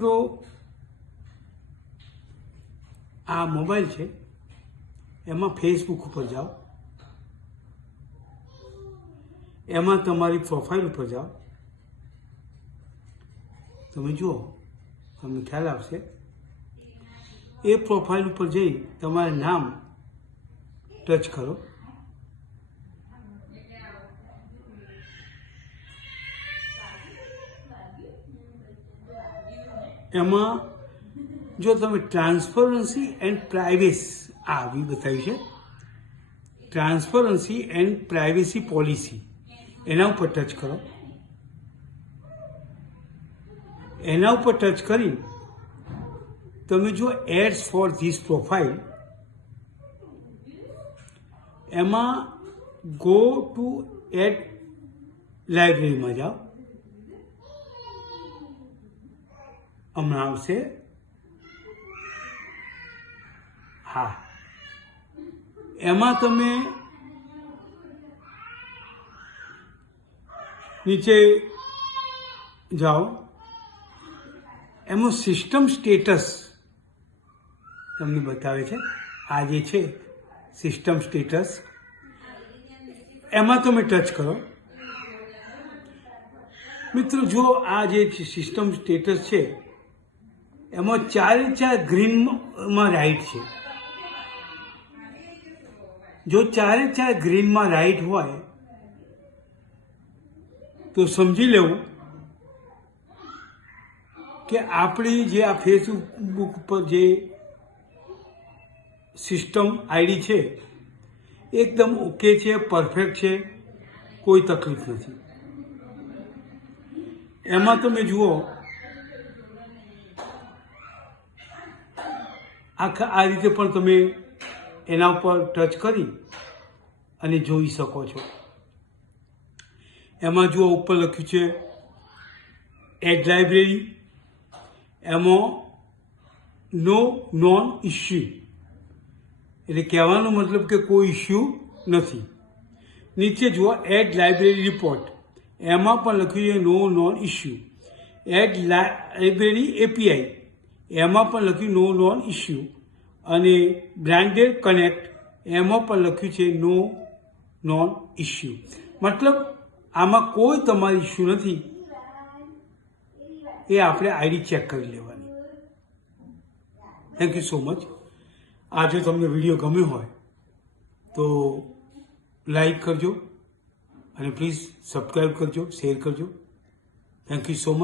તો આ મોબાઈલ છે એમાં ફેસબુક ઉપર જાઓ, એમાં તમારી પ્રોફાઇલ ઉપર જાઓ, તમે જુઓ તમને ખ્યાલ આવશે। એ પ્રોફાઇલ ઉપર જઈ તમારું નામ ટચ કરો, એમાં જો તમે ટ્રાન્સપરન્સી એન્ડ પ્રાઇવેસી આવી બતાવ્યું છે, ટ્રાન્સપરન્સી એન્ડ પ્રાઇવેસી પોલિસી એના ઉપર ટચ કરો। એના ઉપર ટચ કરી તમે જો એડ્સ ફોર ધીસ પ્રોફાઇલ, એમાં ગો ટુ એડ લાઇબ્રેરીમાં જાઓ, હમણાં આવશે। હા, એમાં તમે નીચે જાઓ, એમાં સિસ્ટમ સ્ટેટસ તમને બતાવે છે। આ જે છે સિસ્ટમ સ્ટેટસ, એમાં તમે ટચ કરો। મિત્રો જો આ જે સિસ્ટમ સ્ટેટસ છે એમાં ચારે ચાર ગ્રીનમાં રાઈટ છે। જો ચારે ચાર ગ્રીનમાં રાઈટ હોય તો સમજી લેવું કે આપણી જે આ ફેસબુક ઉપર જે સિસ્ટમ આઈડી છે એકદમ ઓકે છે, પરફેક્ટ છે, કોઈ તકલીફ નથી। એમાં તમે જુઓ આ રીતે પણ તમે એના ઉપર ટચ કરી અને જોઈ શકો છો। એમાં જુઓ ઉપર લખ્યું છે એડ લાઇબ્રેરી, એમાં નો નોન ઇસ્યુ, એટલે કહેવાનો મતલબ કે કોઈ ઇસ્યુ નથી। નીચે જુઓ એડ લાઇબ્રેરી રિપોર્ટ, એમાં પણ લખ્યું છે no known issue. Ad library API, એમાં પણ લખ્યું નો નોન ઇસ્યુ। અને બ્રાન્ડેડ કનેક્ટ, એમાં પણ લખ્યું છે નો નોન ઇસ્યુ। મતલબ આમાં કોઈ તમારી ઇસ્યુ નથી, એ આપણે આઈડી ચેક કરી લેવાની। Thank you so much. આ જો તમને વિડીયો ગમ્યો હોય તો લાઈક કરજો અને પ્લીઝ સબસ્ક્રાઈબ કરજો, શેર કરજો। Thank you so much.